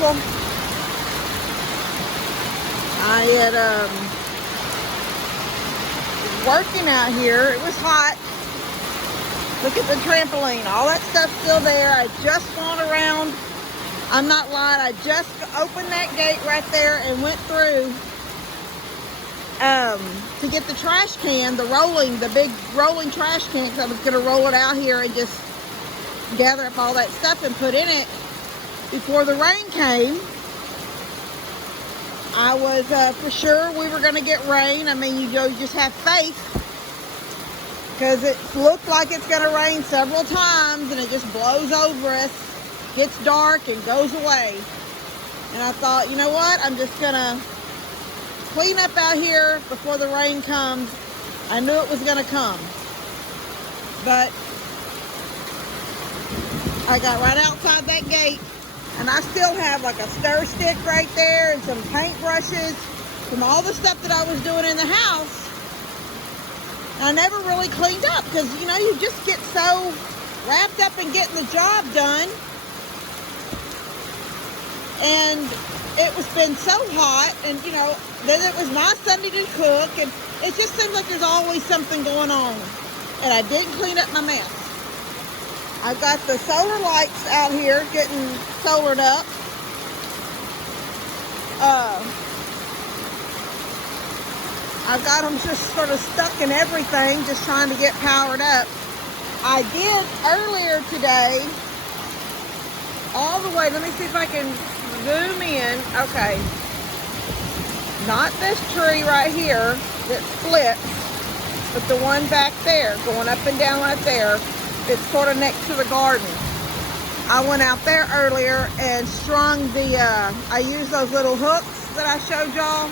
beautiful. I had working out here. It was hot. Look at the trampoline. All that stuff's still there. I just gone around. I'm not lying. I just opened that gate right there and went through to get the trash can, the big rolling trash can, because I was going to roll it out here and just gather up all that stuff and put in it before the rain came. I was for sure we were going to get rain. I mean, you just have faith, because it looked like it's going to rain several times and it just blows over us, gets dark and goes away. And I thought, you know what, I'm just going to clean up out here before the rain comes. I knew it was going to come. But I got right outside that gate, and I still have like a stir stick right there and some paint brushes from all the stuff that I was doing in the house. I never really cleaned up because, you know, you just get so wrapped up in getting the job done. And it was been so hot, and, you know, then it was my Sunday to cook, and it just seems like there's always something going on. And I didn't clean up my mess. I've got the solar lights out here getting solared up. I've got them just sort of stuck in everything, just trying to get powered up. I did earlier today, all the way, let me see if I can zoom in. Okay. Not this tree right here that splits, but the one back there, going up and down right there. It's sort of next to the garden. I went out there earlier and strung the, I used those little hooks that I showed y'all.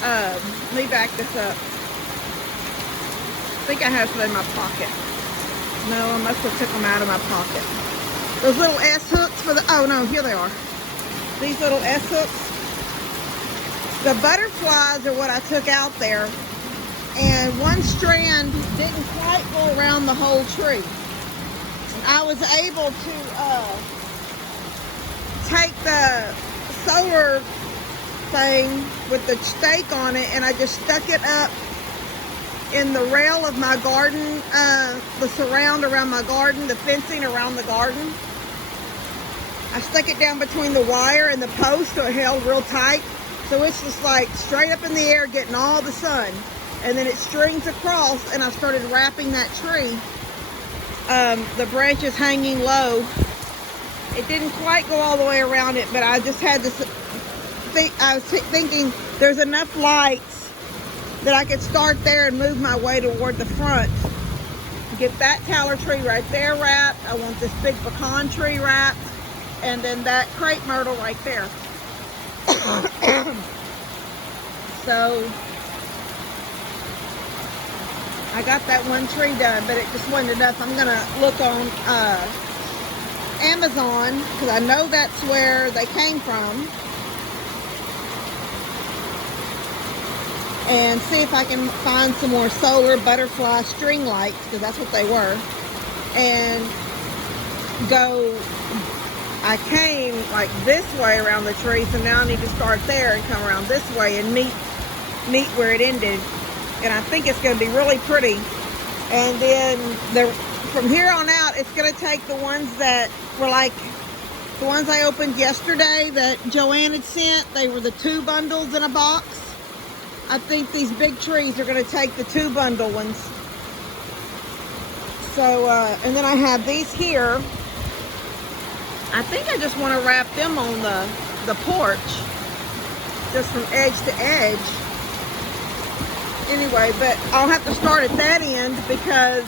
Let me back this up. I think I have some in my pocket. No, I must have took them out of my pocket. Those little S hooks for the, oh no, here they are. These little S hooks. The butterflies are what I took out there. And one strand didn't quite go around the whole tree. I was able to take the solar thing with the stake on it, and I just stuck it up in the rail of my garden, the surround around my garden, the fencing around the garden. I stuck it down between the wire and the post so it held real tight. So it's just like straight up in the air getting all the sun. And then it strings across, and I started wrapping that tree. The branches hanging low. It didn't quite go all the way around it, but I just had to think, I was thinking there's enough lights that I could start there and move my way toward the front. Get that taller tree right there wrapped. I want this big pecan tree wrapped, and then that crepe myrtle right there. So I got that one tree done, but it just wasn't enough. I'm gonna look on Amazon, because I know that's where they came from, and see if I can find some more solar butterfly string lights, because that's what they were. And go, I came like this way around the tree, so now I need to start there and come around this way and meet where it ended. And I think it's going to be really pretty. And then from here on out, it's going to take the ones that were like the ones I opened yesterday that Joanne had sent. They were the 2 bundles in a box. I think these big trees are going to take the 2 bundle ones. So, and then I have these here. I think I just want to wrap them on the porch, just from edge to edge. Anyway, but I'll have to start at that end because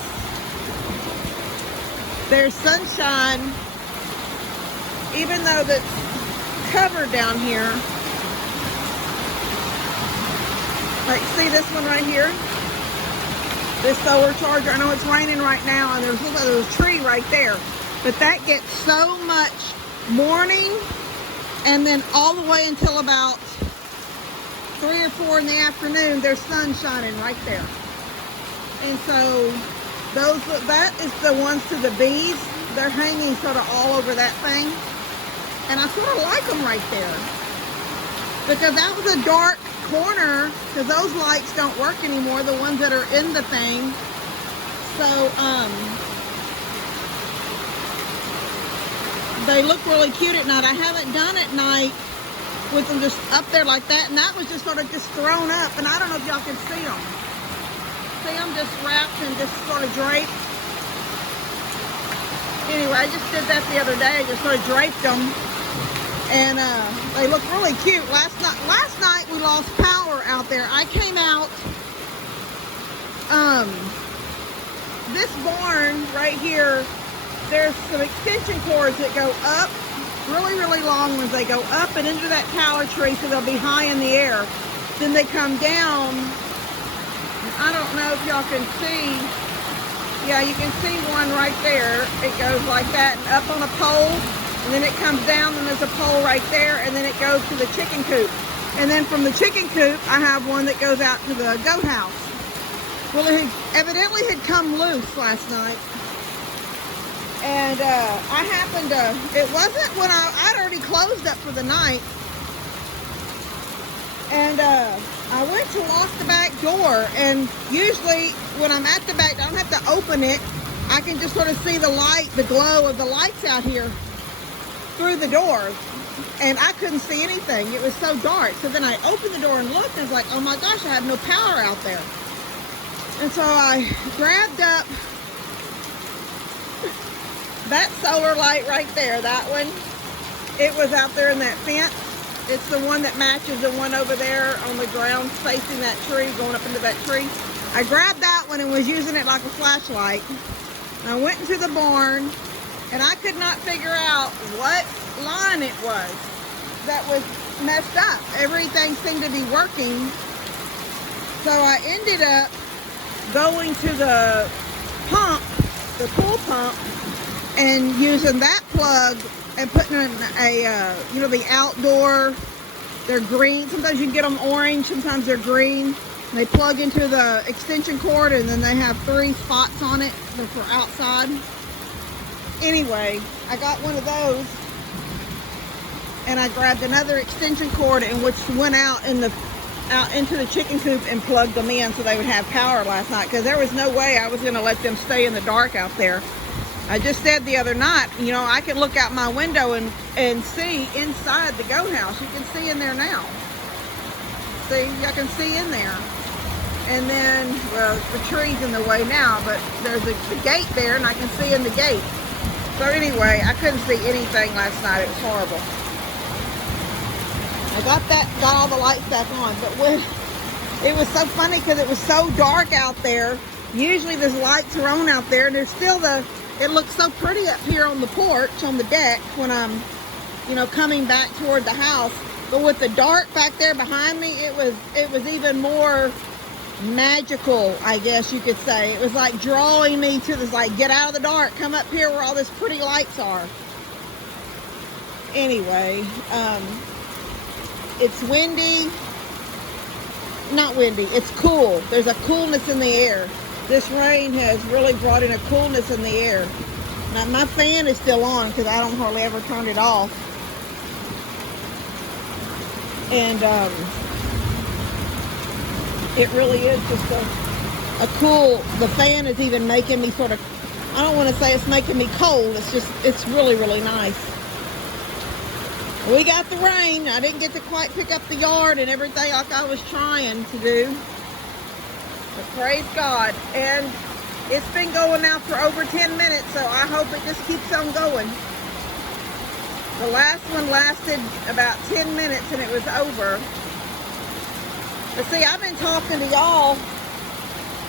there's sunshine, even though that's covered down here. Like, see this one right here? This solar charger. I know it's raining right now, and there's a tree right there. But that gets so much morning, and then all the way until about 3 or 4 in the afternoon, there's sun shining right there. And so that is the ones to the bees. They're hanging sort of all over that thing. And I sort of like them right there. Because that was a dark corner, because those lights don't work anymore, the ones that are in the thing. So, they look really cute at night. I haven't done at night with them just up there like that, and that was just sort of just thrown up, and I don't know if y'all can see them. See them just wrapped and just sort of draped. Anyway, I just did that the other day. I just sort of draped them, and they look really cute. Last night we lost power out there. I came out, this barn right here, there's some extension cords that go up, really, really long ones. They go up and into that tower tree, so they'll be high in the air. Then they come down. I don't know if y'all can see. Yeah, you can see one right there. It goes like that and up on a pole, and then it comes down, and there's a pole right there, and then it goes to the chicken coop. And then from the chicken coop, I have one that goes out to the goat house. Well, it evidently had come loose last night. And I happened to, it wasn't when I'd already closed up for the night. And I went to lock the back door, and usually when I'm at the back, I don't have to open it. I can just sort of see the light, the glow of the lights out here through the door. And I couldn't see anything. It was so dark. So then I opened the door and looked, and it's like, oh my gosh, I have no power out there. And so I grabbed up that solar light right there, that one. It was out there in that fence. It's the one that matches the one over there on the ground facing that tree, going up into that tree. I grabbed that one and was using it like a flashlight. And I went into the barn, and I could not figure out what line it was that was messed up. Everything seemed to be working. So I ended up going to the pump, the pool pump, and using that plug and putting in a, you know, the outdoor, they're green. Sometimes you can get them orange, sometimes they're green. And they plug into the extension cord, and then they have 3 spots on it for outside. Anyway, I got one of those, and I grabbed another extension cord, and which went out into the chicken coop and plugged them in so they would have power last night, because there was no way I was going to let them stay in the dark out there. I just said the other night, you know, I can look out my window and see inside the goat house. You can see in there now. See, I can see in there. And then, well, the tree's in the way now, but there's the gate there, and I can see in the gate. So anyway, I couldn't see anything last night. It was horrible. I got all the lights back on, but when it was so funny because it was so dark out there. Usually there's lights are on out there, and there's still it looks so pretty up here on the porch, on the deck, when I'm, you know, coming back toward the house. But with the dark back there behind me, it was even more magical, I guess you could say. It was like drawing me to this, like, get out of the dark, come up here where all these pretty lights are. Anyway, it's windy. Not windy, it's cool. There's a coolness in the air. This rain has really brought in a coolness in the air. Now, my fan is still on because I don't hardly ever turn it off. And it really is just a cool, the fan is even making me sort of, I don't want to say it's making me cold. It's really, really nice. We got the rain. I didn't get to quite pick up the yard and everything like I was trying to do. But praise God. And it's been going now for over 10 minutes, so I hope it just keeps on going. The last one lasted about 10 minutes and it was over. But see, I've been talking to y'all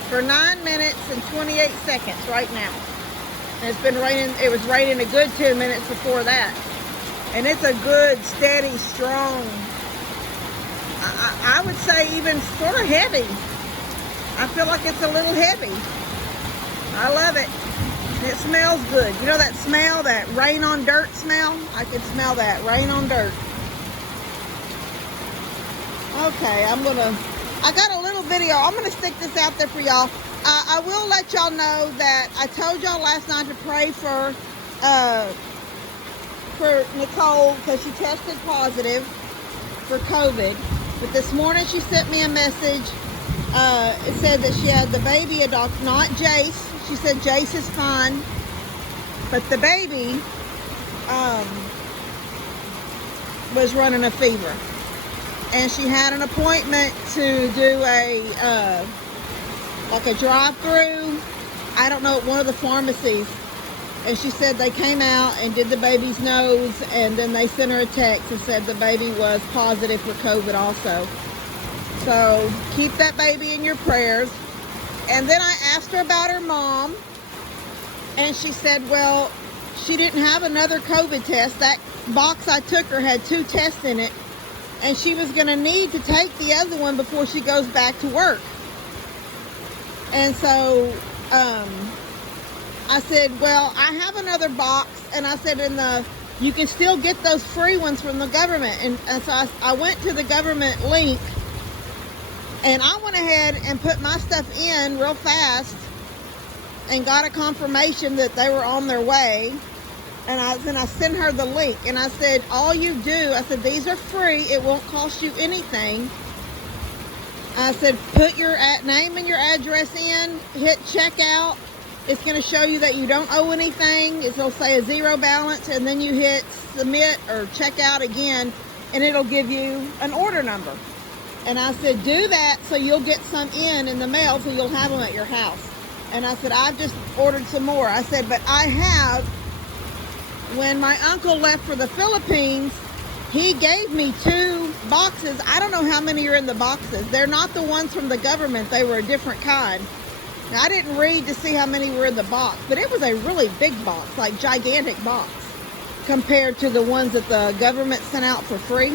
for 9 minutes and 28 seconds right now. And it's been raining, it was raining a good 10 minutes before that. And it's a good, steady, strong, I would say even sort of heavy. I feel like it's a little heavy. I love it. And it smells good. You know that smell, that rain on dirt smell? I can smell that, rain on dirt. Okay, I got a little video. I'm going to stick this out there for y'all. I will let y'all know that I told y'all last night to pray for for Nicole because she tested positive for COVID. But this morning she sent me a message. It said that she had the baby, not Jace. She said Jace is fine, but the baby was running a fever. And she had an appointment to do a like a drive-through, I don't know, at one of the pharmacies. And she said they came out and did the baby's nose, and then they sent her a text and said the baby was positive for COVID also. So keep that baby in your prayers. And then I asked her about her mom, and she said, well, she didn't have another COVID test. That box I took her had 2 tests in it, and she was going to need to take the other one before she goes back to work. And so I said, well, I have another box, and I said, you can still get those free ones from the government. And so I went to the government link, and I went ahead and put my stuff in real fast and got a confirmation that they were on their way. And then I sent her the link, and I said, all you do, I said, these are free. It won't cost you anything. I said, put your name and your address in, hit checkout. It's going to show you that you don't owe anything. It'll say a 0 balance, and then you hit submit or checkout again, and it'll give you an order number. And I said, do that so you'll get some in the mail so you'll have them at your house. And I said, I've just ordered some more. I said, but I have, when my uncle left for the Philippines, he gave me 2 boxes. I don't know how many are in the boxes. They're not the ones from the government. They were a different kind. Now, I didn't read to see how many were in the box, but it was a really big box, like gigantic box, compared to the ones that the government sent out for free.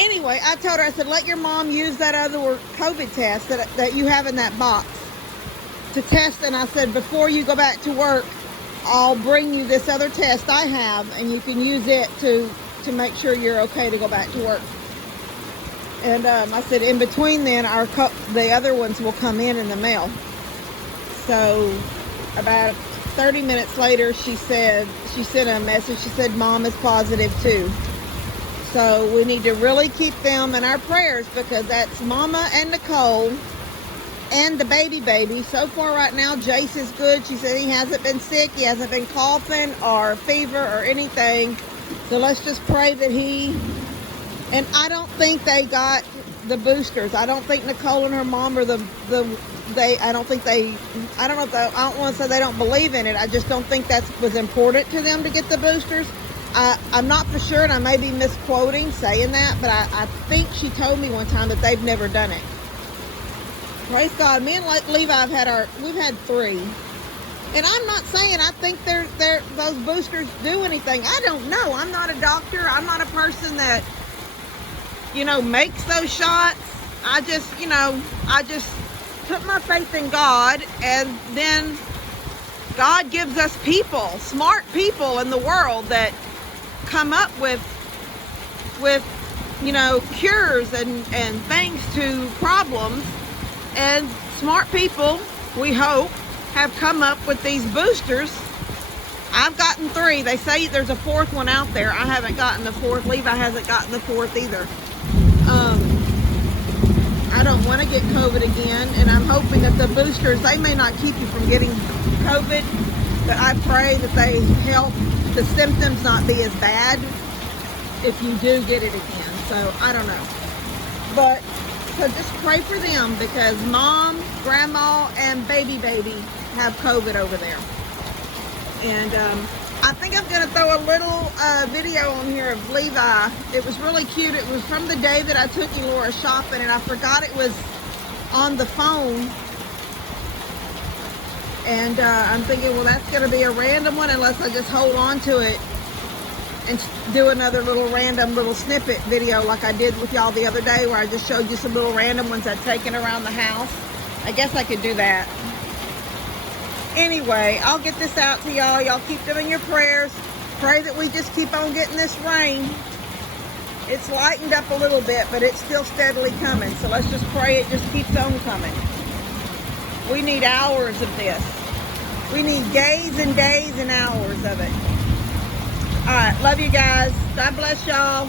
Anyway, I told her, I said, let your mom use that other COVID test that you have in that box to test. And I said, before you go back to work, I'll bring you this other test I have, and you can use it to make sure you're okay to go back to work. And I said, in between then, the other ones will come in the mail. So about 30 minutes later, she sent a message. She said, Mom is positive too. So we need to really keep them in our prayers, because that's Mama and Nicole and the baby. So far right now, Jace is good. She said he hasn't been sick. He hasn't been coughing or fever or anything. So let's just pray that and I don't think they got the boosters. I don't think Nicole and her mom are I don't want to say they don't believe in it. I just don't think that was important to them to get the boosters. I'm not for sure, and I may be misquoting saying that, but I think she told me one time that they've never done it. Praise God. Me and Levi we've had 3. And I'm not saying I think those boosters do anything. I don't know. I'm not a doctor. I'm not a person that, makes those shots. I just put my faith in God, and then God gives us smart people in the world that come up with cures and things to problems. And smart people, we hope, have come up with these boosters. I've gotten 3. They say there's a 4th one out there. I haven't gotten the 4th. Levi hasn't gotten the 4th either. I don't want to get COVID again, and I'm hoping that the boosters, they may not keep you from getting COVID, but I pray that they help the symptoms not be as bad if you do get it again. So I don't know. So just pray for them, because Mom, Grandma, and baby have COVID over there. And I think I'm going to throw a little video on here of Levi. It was really cute. It was from the day that I took Elora shopping, and I forgot it was on the phone. And I'm thinking, well, that's going to be a random one unless I just hold on to it and do another random little snippet video like I did with y'all the other day, where I just showed you some little random ones I'd taken around the house. I guess I could do that. Anyway, I'll get this out to y'all. Y'all keep them in your prayers. Pray that we just keep on getting this rain. It's lightened up a little bit, but it's still steadily coming. So let's just pray it just keeps on coming. We need hours of this. We need days and days and hours of it. All right, love you guys. God bless y'all.